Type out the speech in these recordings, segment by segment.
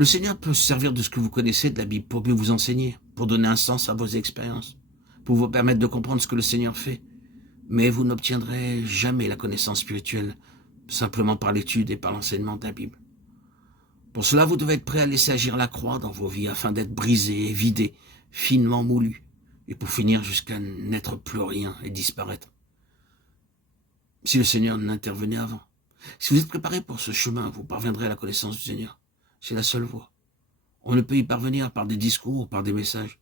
Le Seigneur peut se servir de ce que vous connaissez de la Bible pour mieux vous enseigner, pour donner un sens à vos expériences, pour vous permettre de comprendre ce que le Seigneur fait. Mais vous n'obtiendrez jamais la connaissance spirituelle simplement par l'étude et par l'enseignement de la Bible. Pour cela, vous devez être prêt à laisser agir la croix dans vos vies afin d'être brisé et vidé, finement moulu, et pour finir jusqu'à n'être plus rien et disparaître. Si le Seigneur n'intervenait avant. Si vous êtes préparé pour ce chemin, vous parviendrez à la connaissance du Seigneur. C'est la seule voie. On ne peut y parvenir par des discours ou par des messages.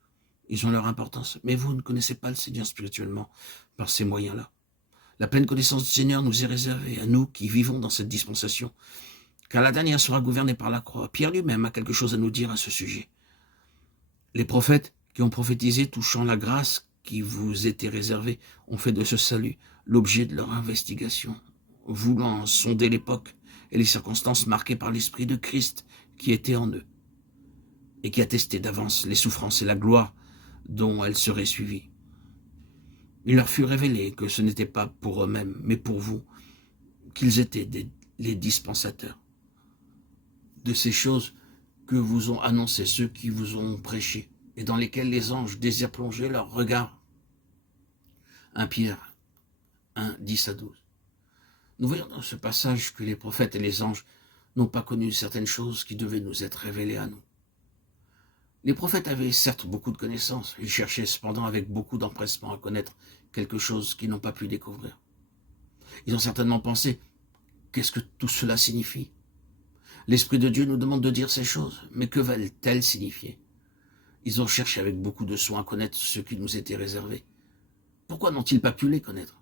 Ils ont leur importance. Mais vous ne connaissez pas le Seigneur spirituellement par ces moyens-là. La pleine connaissance du Seigneur nous est réservée à nous qui vivons dans cette dispensation. Car la dernière sera gouvernée par la croix. Pierre lui-même a quelque chose à nous dire à ce sujet. Les prophètes qui ont prophétisé touchant la grâce qui vous était réservée ont fait de ce salut l'objet de leur investigation, voulant sonder l'époque et les circonstances marquées par l'Esprit de Christ qui était en eux, et qui attestait d'avance les souffrances et la gloire dont elles seraient suivies. Il leur fut révélé que ce n'était pas pour eux-mêmes, mais pour vous, qu'ils étaient les dispensateurs de ces choses que vous ont annoncées ceux qui vous ont prêché, et dans lesquels les anges désirent plonger leur regard. 1 Pierre 1, 10 à 12. Nous voyons dans ce passage que les prophètes et les anges n'ont pas connu certaines choses qui devaient nous être révélées à nous. Les prophètes avaient certes beaucoup de connaissances, ils cherchaient cependant avec beaucoup d'empressement à connaître quelque chose qu'ils n'ont pas pu découvrir. Ils ont certainement pensé, qu'est-ce que tout cela signifie? L'Esprit de Dieu nous demande de dire ces choses, mais que veulent-elles signifier? Ils ont cherché avec beaucoup de soin à connaître ce qui nous était réservé. Pourquoi n'ont-ils pas pu les connaître?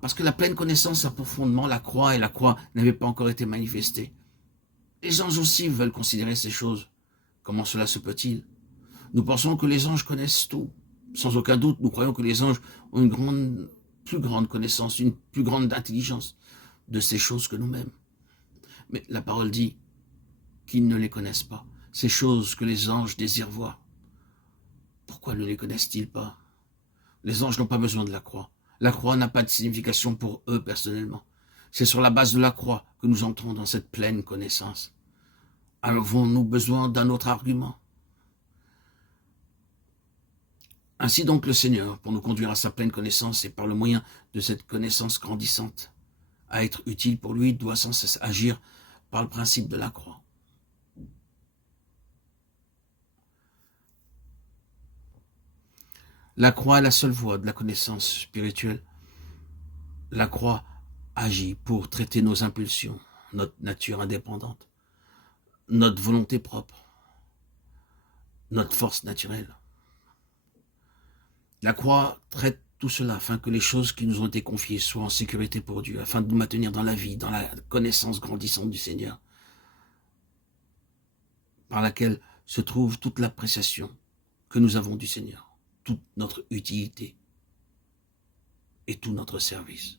Parce que la pleine connaissance a pour fondement la croix, et la croix n'avait pas encore été manifestée. Les anges aussi veulent considérer ces choses. Comment cela se peut-il? Nous pensons que les anges connaissent tout. Sans aucun doute, nous croyons que les anges ont une plus grande connaissance, une plus grande intelligence de ces choses que nous-mêmes. Mais la parole dit qu'ils ne les connaissent pas. Ces choses que les anges désirent voir. Pourquoi ne les connaissent-ils pas? Les anges n'ont pas besoin de la croix. La croix n'a pas de signification pour eux personnellement. C'est sur la base de la croix que nous entrons dans cette pleine connaissance. Avons-nous besoin d'un autre argument? Ainsi donc le Seigneur, pour nous conduire à sa pleine connaissance et par le moyen de cette connaissance grandissante, à être utile pour lui, doit sans cesse agir par le principe de la croix. La croix est la seule voie de la connaissance spirituelle. La croix agit pour traiter nos impulsions, notre nature indépendante, notre volonté propre, notre force naturelle. La croix traite tout cela afin que les choses qui nous ont été confiées soient en sécurité pour Dieu, afin de nous maintenir dans la vie, dans la connaissance grandissante du Seigneur, par laquelle se trouve toute l'appréciation que nous avons du Seigneur, toute notre utilité et tout notre service.